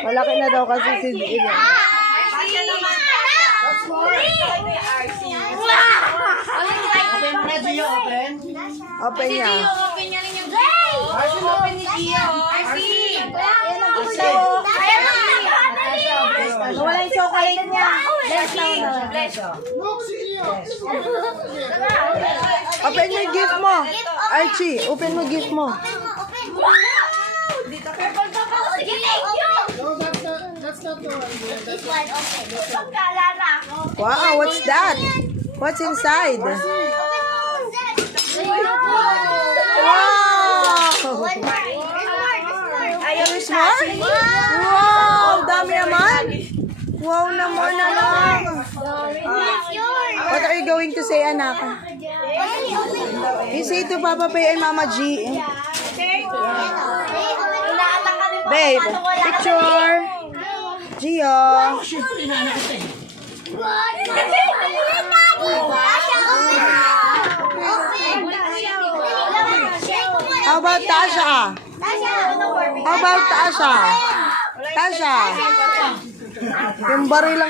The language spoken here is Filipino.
Malaki na daw kasi si Ina. Open mo na, Gio, open. Open niya. Open niya rin yung open ni Gio. Wala yung chocolate niya. Bless. Open mo yung gift mo. Archie, open mo gift mo. Wow, what's that? What's inside? Wow! There's more? Wow! Dami naman! Wow naman na lang! What are you going to say, anak? You say to Papa Pay and Mama G. Babe, picture! Gio! How about Tasha? How about Tasha? Tasha? Yung baril lang.